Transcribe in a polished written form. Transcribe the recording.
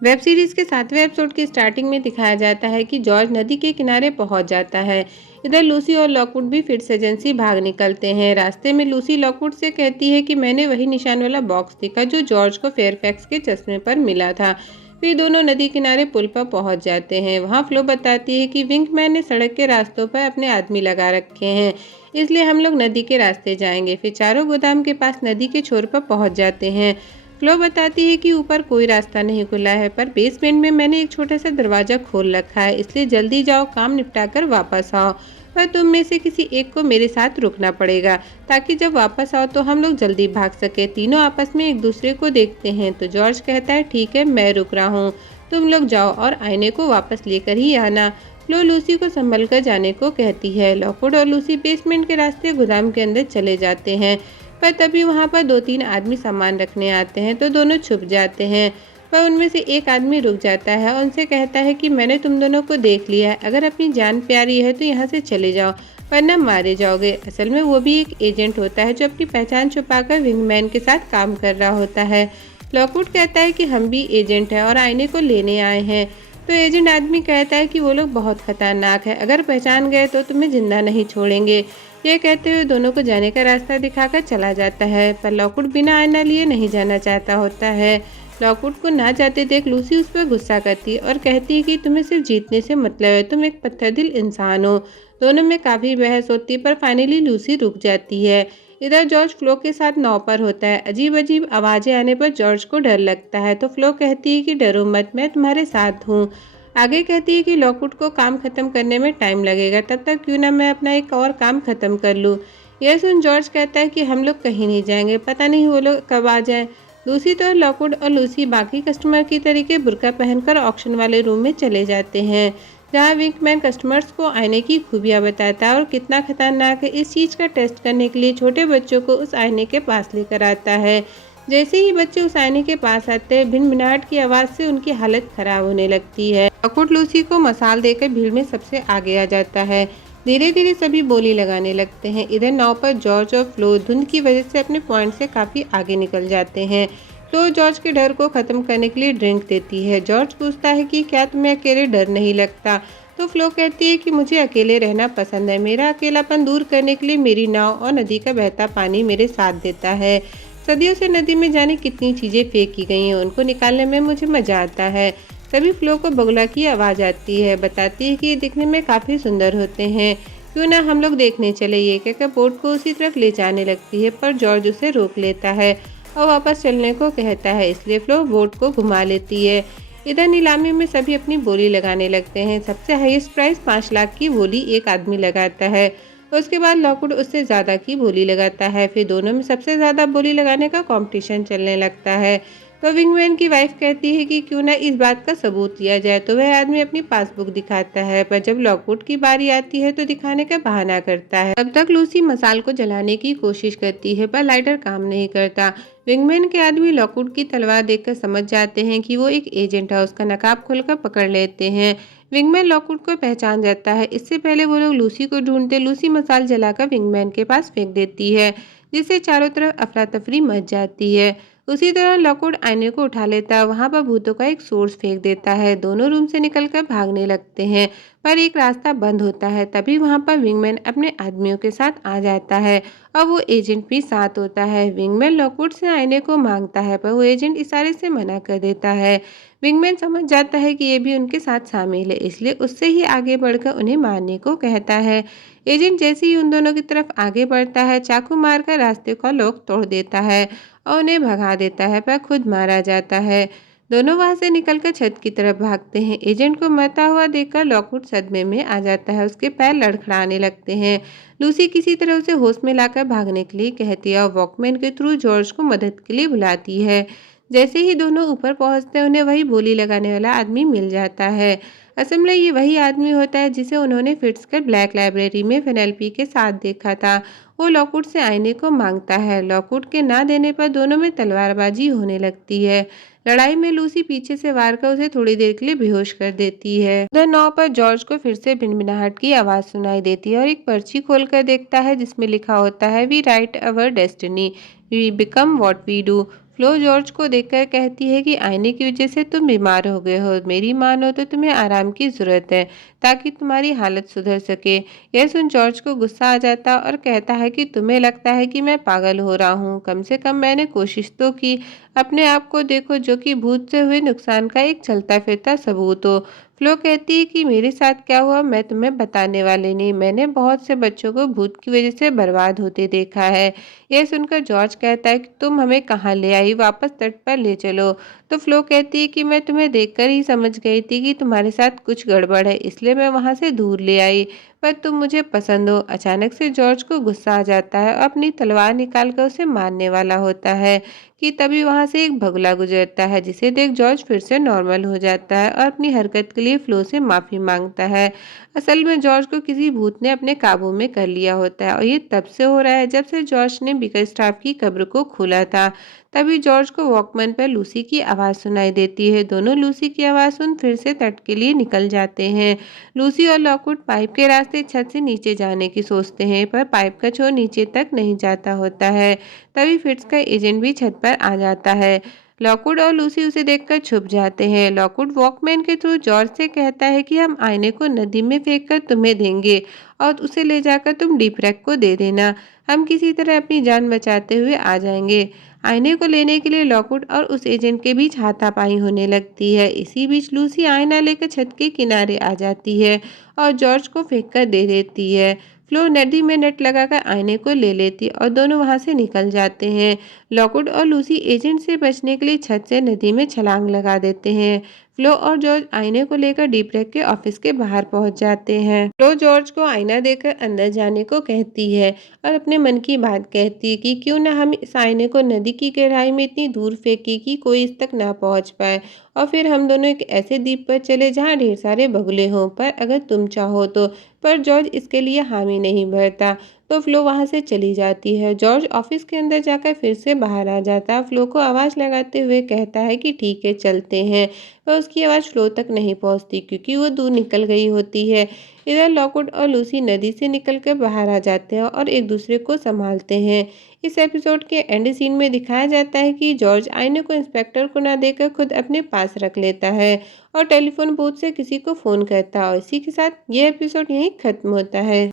Web series के 7वें episode की starting में दिखाया जाता है कि जॉर्ज नदी के किनारे पहुंच जाता है। इधर लूसी और लॉकवुड भी फिर से एजेंसी भाग निकलते हैं। रास्ते में लूसी लॉकवुड से कहती है कि मैंने वही निशान वाला बॉक्स देखा जो जॉर्ज को फेयरफैक्स के चश्मे पर मिला था। फिर दोनों नदी किनारे पुल पर पहुंच जाते हैं। वहां फ्लो बताती है कि विंकमैन ने सड़क के रास्तों पर अपने आदमी लगा रखे हैं, इसलिए हम लोग नदी के रास्ते जाएंगे। फिर चारों गोदाम के पास नदी के छोर पर पहुंच जाते हैं। फ्लो बताती है कि ऊपर कोई रास्ता नहीं खुला है, पर बेसमेंट में मैंने एक छोटा सा दरवाजा खोल रखा है, इसलिए जल्दी जाओ, काम निपटा कर वापस आओ। पर तुम में से किसी एक को मेरे साथ रुकना पड़ेगा, ताकि जब वापस आओ तो हम लोग जल्दी भाग सके। तीनों आपस में एक दूसरे को देखते हैं तो जॉर्ज कहता है ठीक है, मैं रुक रहा हूँ, तुम लोग जाओ और आईने को वापस लेकर ही आना। फ्लो लूसी को संभल कर जाने को कहती है। लॉकवुड और लूसी बेसमेंट के रास्ते गोदाम के अंदर चले जाते हैं, पर तभी वहां पर 2-3 आदमी सामान रखने आते हैं तो दोनों छुप जाते हैं। पर उनमें से एक आदमी रुक जाता है और उनसे कहता है कि मैंने तुम दोनों को देख लिया है, अगर अपनी जान प्यारी है तो यहाँ से चले जाओ, वरना मारे जाओगे। असल में वो भी एक एजेंट होता है जो अपनी पहचान छुपाकर विंगमैन के साथ काम कर रहा होता है। लॉकवुड कहता है कि हम भी एजेंट हैं और आईने को लेने आए हैं। तो एजेंट आदमी कहता है कि वो लोग बहुत खतरनाक है, अगर पहचान गए तो तुम्हें जिंदा नहीं छोड़ेंगे। ये कहते हुए दोनों को जाने का रास्ता दिखाकर चला जाता है, पर लॉकवुड बिना आईना लिए नहीं जाना चाहता होता है। लॉकवुड को ना जाते देख लूसी उस पर गुस्सा करती है और कहती है कि तुम्हें सिर्फ जीतने से मतलब है, तुम एक पत्थर दिल इंसान हो। दोनों में काफ़ी बहस होती है, पर फाइनली लूसी रुक जाती है। इधर जॉर्ज फ्लो के साथ नाव पर होता है। अजीब अजीब आवाज़ें आने पर जॉर्ज को डर लगता है, तो फ्लो कहती है कि डरो मत, मैं तुम्हारे साथ हूँ। आगे कहती है कि लॉकवुड को काम खत्म करने में टाइम लगेगा, तब तक क्यों ना मैं अपना एक और काम खत्म कर लूँ। यह सुन जॉर्ज कहता है कि हम लोग कहीं नहीं जाएंगे, पता नहीं वो लोग कब आ जाएं। लूसी तो लॉकवुड और लूसी बाकी कस्टमर की तरीके बुर्का पहनकर ऑक्शन वाले रूम में चले जाते हैं, जहाँ विंकमैन कस्टमर्स को आईने की खूबियाँ बताता है और कितना खतरनाक है इस चीज़ का टेस्ट करने के लिए छोटे बच्चों को उस आईने के पास लेकर आता है। जैसे ही बच्चे उस आईने के पास आते हैं, भिनभिनाहट की आवाज़ से उनकी हालत खराब होने लगती है। लॉकवुड लूसी को मसाल देकर भीड़ में सबसे आगे आ जाता है। धीरे धीरे सभी बोली लगाने लगते हैं। इधर नाव पर जॉर्ज और फ्लो धुंध की वजह से अपने पॉइंट से काफ़ी आगे निकल जाते हैं। फ्लो जॉर्ज के डर को ख़त्म करने के लिए ड्रिंक देती है। जॉर्ज पूछता है कि क्या तुम्हें अकेले डर नहीं लगता, तो फ्लो कहती है कि मुझे अकेले रहना पसंद है, मेरा अकेलापन दूर करने के लिए मेरी नाव और नदी का बहता पानी मेरे साथ देता है। सदियों से नदी में जाने कितनी चीज़ें फेंक की गई हैं, उनको निकालने में मुझे मज़ा आता है। तभी फ्लो को बगुला की आवाज़ आती है, बताती है कि ये दिखने में काफ़ी सुंदर होते हैं, क्यों ना हम लोग देखने चले। ये कहकर बोट को उसी तरफ ले जाने लगती है, पर जॉर्ज उसे रोक लेता है और वापस चलने को कहता है, इसलिए फ्लो बोट को घुमा लेती है। इधर नीलामी में सभी अपनी बोली लगाने लगते हैं। सबसे हाईएस्ट प्राइस 5 लाख की बोली एक आदमी लगाता है, उसके बाद लॉकवुड उससे ज़्यादा की बोली लगाता है। फिर दोनों में सबसे ज़्यादा बोली लगाने का कंपटीशन चलने लगता है। तो विंगमैन की वाइफ कहती है कि क्यों ना इस बात का सबूत लिया जाए, तो वह आदमी अपनी पासबुक दिखाता है, पर जब लॉकवुड की बारी आती है तो दिखाने का बहाना करता है। तब तक लूसी मसाल को जलाने की कोशिश करती है, पर लाइटर काम नहीं करता। विंगमैन के आदमी लॉकवुड की तलवार देखकर समझ जाते हैं कि वो एक एजेंट है, उसका नकाब खोलकर पकड़ लेते हैं। विंगमैन लॉकवुड को पहचान जाता है। इससे पहले वो लोग लूसी को ढूंढते लूसी मसाल जलाकर विंगमैन के पास फेंक देती है, जिससे चारों तरफ अफरा तफरी मच जाती है। उसी तरह लॉकवुड आईने को उठा लेता है, वहां पर भूतों का एक सोर्स फेंक देता है। दोनों रूम से निकलकर भागने लगते हैं, पर एक रास्ता बंद होता है। तभी वहां पर विंगमैन अपने आदमियों के साथ आ जाता है और वो एजेंट भी साथ होता है। विंगमैन लॉकवुड से आईने को मांगता है, पर वो एजेंट इशारे से मना कर देता है। विंगमैन समझ जाता है कि ये भी उनके साथ शामिल है, इसलिए उससे ही आगे बढ़कर उन्हें मारने को कहता है। एजेंट जैसे ही उन दोनों की तरफ आगे बढ़ता है, चाकू मारकर रास्ते का लॉक तोड़ देता है और उन्हें भगा देता है, पर खुद मारा जाता है। दोनों वहां से निकलकर छत की तरफ भागते हैं। एजेंट को मरता हुआ देखकर लॉकवुड सदमे में आ जाता है, उसके पैर लड़खड़ाने लगते हैं। लूसी किसी तरह उसे होश में लाकर भागने के लिए कहती है और वॉकमैन के थ्रू जॉर्ज को मदद के लिए बुलाती है। जैसे ही दोनों ऊपर पहुंचते हैं, उन्हें वही बोली लगाने वाला आदमी मिल जाता है। असल में ये वही आदमी होता है जिसे उन्होंने फिट्सकर ब्लैक लाइब्रेरी में फेनेलोपी के साथ देखा था। वो लॉकवुड से आईने को मांगता है। लॉकवुड के ना देने पर दोनों में तलवारबाजी होने लगती है। लड़ाई में लूसी पीछे से वार कर उसे थोड़ी देर के लिए बेहोश कर देती है। उधर नाव पर जॉर्ज को फिर से भिनभिनाहट की आवाज़ सुनाई देती है और एक पर्ची खोलकर देखता है जिसमें लिखा होता है, we write our destiny, we become what we do. Flo George को देखकर कहती है कि आईने की वजह से तुम बीमार हो गए हो। मेरी मानो तो तुम्हें आराम की जरूरत है ताकि तुम्हारी हालत सुधर सके। यह सुन जॉर्ज को गुस्सा आ जाता और कहता है कि तुम्हें लगता है कि मैं पागल हो रहा हूँ, कम से कम मैंने कोशिश तो की। अपने आप को देखो, जो कि भूत से हुए नुकसान का एक चलता फिरता सबूत हो। फ्लो कहती है कि मेरे साथ क्या हुआ मैं तुम्हें बताने वाली नहीं, मैंने बहुत से बच्चों को भूत की वजह से बर्बाद होते देखा है। यह सुनकर जॉर्ज कहता है कि तुम हमें कहाँ ले आई, वापस तट पर ले चलो। तो फ्लो कहती है कि मैं तुम्हें देखकर ही समझ गई थी कि तुम्हारे साथ कुछ गड़बड़ है, इसलिए मैं वहां से दूर ले आई, पर तुम मुझे पसंद हो। अचानक से जॉर्ज को गुस्सा आ जाता है और अपनी तलवार निकालकर उसे मारने वाला होता है कि तभी वहां से एक बगुला गुजरता है, जिसे देख जॉर्ज फिर से नॉर्मल हो जाता है और अपनी हरकत के लिए फ्लो से माफी मांगता है। असल में जॉर्ज को किसी भूत ने अपने काबू में कर लिया होता है और ये तब से हो रहा है जब से जॉर्ज ने बिकरस्टाफ की कब्र को खोला था। तभी जॉर्ज को वॉकमैन पर लूसी की आवाज़ सुनाई देती है। दोनों लूसी की आवाज़ सुन फिर से तट के लिए निकल जाते हैं। लूसी और लॉकवुड पाइप के रास्ते छत से नीचे जाने की सोचते हैं, पर पाइप का छोर नीचे तक नहीं जाता होता है। तभी फिट्स का एजेंट भी छत पर आ जाता है। लॉकवुड और लूसी उसे देखकर छुप जाते हैं। लॉकवुड वॉकमैन के थ्रू जॉर्ज से कहता है कि हम आईने को नदी में फेंककर तुम्हें देंगे और उसे ले जाकर तुम डीपरेक को दे देना। हम किसी तरह अपनी जान बचाते हुए आ जाएंगे। आईने को लेने के लिए लॉकवुड और उस एजेंट के बीच हाथापाई होने लगती है। इसी बीच लूसी आईना लेकर छत के किनारे आ जाती है और जॉर्ज को फेंक कर दे देती है। फ्लो नदी में नेट लगाकर आईने को ले लेती और दोनों वहां से निकल जाते हैं। लॉकवुड और लूसी एजेंट से बचने के लिए छत से नदी में छलांग लगा देते हैं। फ्लो और जॉर्ज आईने को लेकर डीपरेक के ऑफिस के बाहर पहुंच जाते हैं। फ्लो जॉर्ज को आईना देकर अंदर जाने को कहती है और अपने मन की बात कहती है कि क्यों ना हम इस आईने को नदी की गहराई में इतनी दूर फेंकी कि कोई इस तक ना पहुंच पाए, और फिर हम दोनों एक ऐसे द्वीप पर चले जहां ढेर सारे बगुले हों, पर अगर तुम चाहो तो। पर जॉर्ज इसके लिए हामी नहीं भरता, तो फ्लो वहां से चली जाती है। जॉर्ज ऑफिस के अंदर जाकर फिर से बाहर आ जाता है, फ्लो को आवाज लगाते हुए कहता है कि ठीक है चलते हैं, पर उसकी आवाज फ्लो तक नहीं पहुंचती क्योंकि वो दूर निकल गई होती है। इधर लॉकवुड और लूसी नदी से निकलकर बाहर आ जाते हैं और एक दूसरे को संभालते हैं। इस एपिसोड के एंड सीन में दिखाया जाता है कि जॉर्ज आईने को इंस्पेक्टर को ना देकर खुद अपने पास रख लेता है और टेलीफोन बूथ से किसी को फोन करता है, और इसी के साथ ये एपिसोड यहीं खत्म होता है।